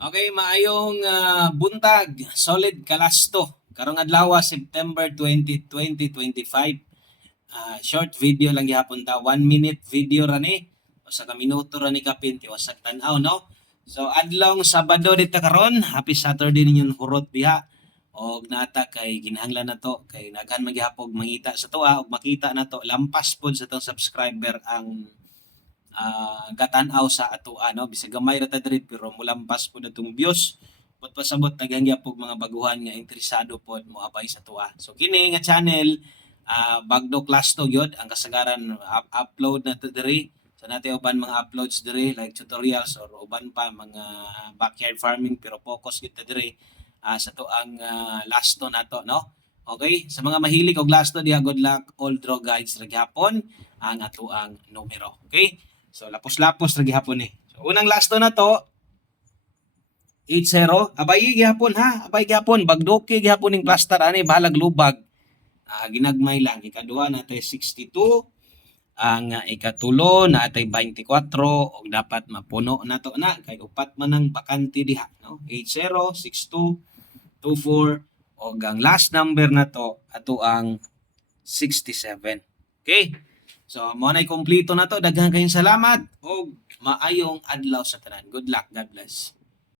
Okay, maayong buntag, solid kalasto. Karong adlaw September 20, 2025. Short video lang gihapon ta, 1 minute video rani. O sa ka minuto rani kapin tiwasag tan-aw no. So adlong Sabado dito karon, happy Saturday ninyo hurot diha. Og nata kay kinahanglan na to kay naghan magyapog mangita sa tuwa og makita na to lampas pod sa tong subscriber ang gatan-aw sa ato ano bisag gamay ra ta diri pero mulampas po natong views but pasabot naghangya pog mga baguhan nga interesado pod mo abay sa tuwa. So kini nga channel bagdo class to gyud ang kasagaran upload na to diri. So natin uban mga uploads diri like tutorials or uban pa mga backyard farming pero focus gyud ta diri sa to ang last to nato no. Okay, sa mga mahilig og last to diha good luck all draw guides ra gyapon ang ato ang numero. Okay? So lapos-lapos ra gihapon ni. So unang last na to 80 abay gihapon ha, abay gihapon bagdoke gihapon ning plaster ani bahalag lubag. Ginagmay lang ikaduha natay 62 ang ikatulo natay 24 og dapat mapuno nato na kay upat man ang bakante diha no 80 62 24 og ang last number na to ato ang 67. Okay? So, mo na'y kompleto na to. Daghang kayong salamat o maayong adlaw sa tanan. Good luck. God bless.